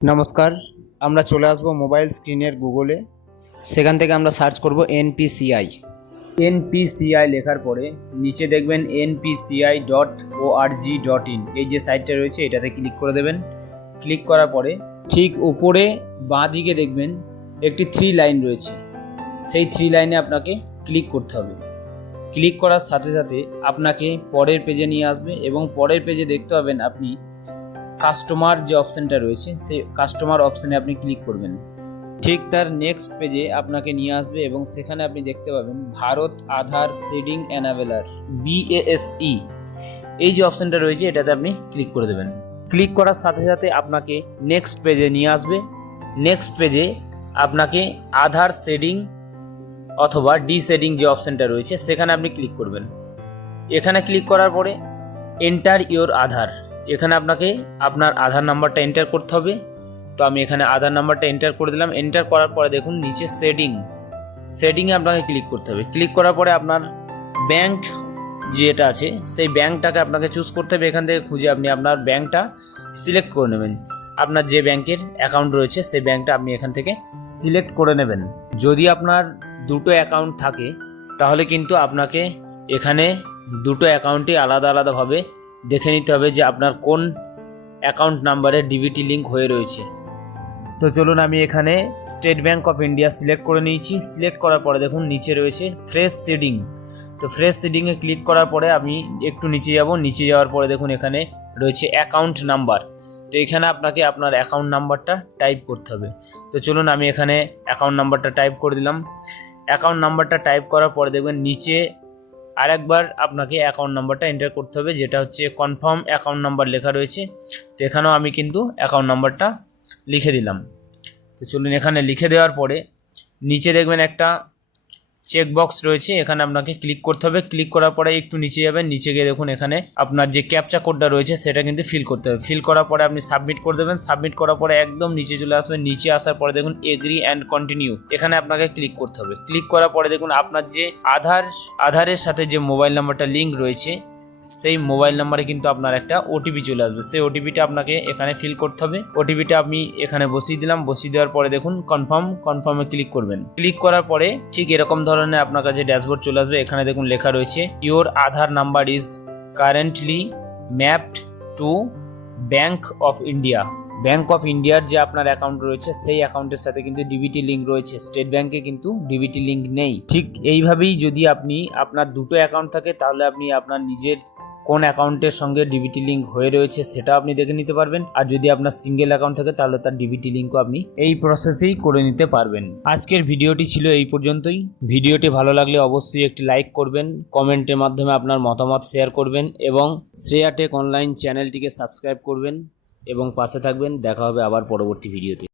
নমস্কার, আমরা চলে আসব মোবাইল স্ক্রিনের গুগলে। সেখান থেকে আমরা সার্চ করব এনপিসিআই। এনপিসিআই লেখার পরে নিচে দেখবেন npci.org.in, এই যে সাইটটা রয়েছে এটাতে ক্লিক করে দেবেন। ক্লিক করার পরে ঠিক উপরে বাঁ দিকে দেখবেন একটি 3 লাইন রয়েছে, সেই 3 লাইনে আপনাকে ক্লিক করতে হবে। ক্লিক করার সাথে সাথে আপনাকে পরের পেজে নিয়ে আসবে এবং পরের পেজে দেখতে পাবেন আপনি কাস্টমার যে অপশানটা রয়েছে সেই কাস্টমার অপশানে আপনি ক্লিক করবেন। ঠিক তার নেক্সট পেজে আপনাকে নিয়ে আসবে এবং সেখানে আপনি দেখতে পাবেন ভারত আধার সিডিং এনাবেলার BASE, এই যে অপশানটা রয়েছে এটাতে আপনি ক্লিক করে দেবেন। ক্লিক করার সাথে সাথে আপনাকে নেক্সট পেজে নিয়ে আসবে। নেক্সট পেজে আপনাকে আধার শেডিং অথবা ডিশেডিং যে অপশানটা রয়েছে সেখানে আপনি ক্লিক করবেন। এখানে ক্লিক করার পরে এন্টার ইওর আধার, এখানে আপনাকে আপনার আধার নাম্বারটা এন্টার করতে হবে। তো আমি এখানে আধার নাম্বারটা এন্টার করে দিলাম। এন্টার করার পরে দেখুন নিচে শেডিংয়ে আপনাকে ক্লিক করতে হবে। ক্লিক করার পরে আপনার ব্যাংক যেটা আছে সেই ব্যাংকটাকে আপনাকে চুজ করতে হবে। এখান থেকে খুঁজে আপনি আপনার ব্যাংকটা সিলেক্ট করে নেবেন। আপনার যে ব্যাংকের অ্যাকাউন্ট রয়েছে সেই ব্যাংকটা আপনি এখান থেকে সিলেক্ট করে নেবেন। যদি আপনার দুটো অ্যাকাউন্ট থাকে তাহলে কিন্তু আপনাকে এখানে দুটো অ্যাকাউন্টই আলাদা আলাদাভাবে দেখে নিতে হবে যে আপনার কোন অ্যাকাউন্ট নাম্বারে ডিবিটি লিঙ্ক হয়ে রয়েছে। তো চলুন আমি এখানে state bank of India select করে নিয়েছি। সিলেক্ট করার পরে দেখুন নিচে রয়েছে ফ্রেশ সিডিং। তো ফ্রেশ সিডিংয়ে ক্লিক করার পরে আমি একটু নিচে যাব। নিচে যাওয়ার পরে দেখুন এখানে রয়েছে অ্যাকাউন্ট নাম্বার। তো এখানে আপনাকে আপনার অ্যাকাউন্ট নাম্বারটা টাইপ করতে হবে। তো চলুন আমি এখানে অ্যাকাউন্ট নাম্বারটা টাইপ করে দিলাম। অ্যাকাউন্ট নাম্বারটা টাইপ করার পরে দেখবেন নিচে আরেকবার আপনাকে অ্যাকাউন্ট নাম্বারটা এন্টার করতে হবে, যেটা হচ্ছে কনফার্ম অ্যাকাউন্ট নাম্বার লেখা রয়েছে। তো এখানেও আমি কিন্তু অ্যাকাউন্ট নাম্বারটা লিখে দিলাম। তো চলুন এখানে লিখে দেওয়ার পরে নিচে দেখবেন একটা চেকবক্স রয়েছে, এখানে আপনাকে ক্লিক করতে হবে। ক্লিক করার পরে একটু নিচে যাবেন। নিচে গিয়ে দেখুন এখানে আপনার যে ক্যাপচা কোডটা রয়েছে সেটা কিন্তু ফিল করতে হবে। ফিল করার পরে আপনি সাবমিট করে দেবেন। সাবমিট করার পরে একদম নিচে চলে আসবেন। নিচে আসার পরে দেখুন এগ্রি অ্যান্ড কন্টিনিউ, এখানে আপনাকে ক্লিক করতে হবে। ক্লিক করার পরে দেখুন আপনার যে আধারের সাথে যে মোবাইল নাম্বারটা লিঙ্ক রয়েছে সেই মোবাইল নাম্বারে কিন্তু আপনার একটা ওটিপি চলে আসবে। সেই ওটিপিটা আপনাকে এখানে ফিল করতে হবে। ওটিপিটা আমি এখানে বসিয়ে দিলাম। বসিয়ে দেওয়ার পরে দেখুন কনফার্মে ক্লিক করবেন। ক্লিক করার পরে ঠিক এরকম ধরনের আপনার কাছে ড্যাশবোর্ড চলে আসবে। এখানে দেখুন লেখা রয়েছে your Aadhaar number is currently mapped to bank of India. Bank of ইন্ডিয়ার যে আপনার অ্যাকাউন্ট রয়েছে সেই অ্যাকাউন্টের সাথে কিন্তু ডিবিটি লিঙ্ক রয়েছে, স্টেট ব্যাংকে কিন্তু ডিবিটি লিঙ্ক নেই। ঠিক এইভাবেই যদি আপনি আপনার দুটো অ্যাকাউন্ট থাকে তাহলে আপনি আপনার নিজের কোন অ্যাকাউন্টের সঙ্গে ডিবিটি লিঙ্ক হয়ে রয়েছে সেটা আপনি দেখে নিতে পারবেন। আর যদি আপনার সিঙ্গেল অ্যাকাউন্ট থাকে তাহলে তার ডিবিটি লিঙ্কও আপনি এই প্রসেসেই করে নিতে পারবেন। আজকের ভিডিওটি ছিল এই পর্যন্তই। ভিডিওটি ভালো লাগলে অবশ্যই একটি লাইক করবেন, কমেন্টের মাধ্যমে আপনার মতামত শেয়ার করবেন এবং শ্রেয়া টেক অনলাইন চ্যানেলটিকে সাবস্ক্রাইব করবেন এবং পাশে থাকবেন। দেখা হবে আবার পরবর্তী ভিডিওতে।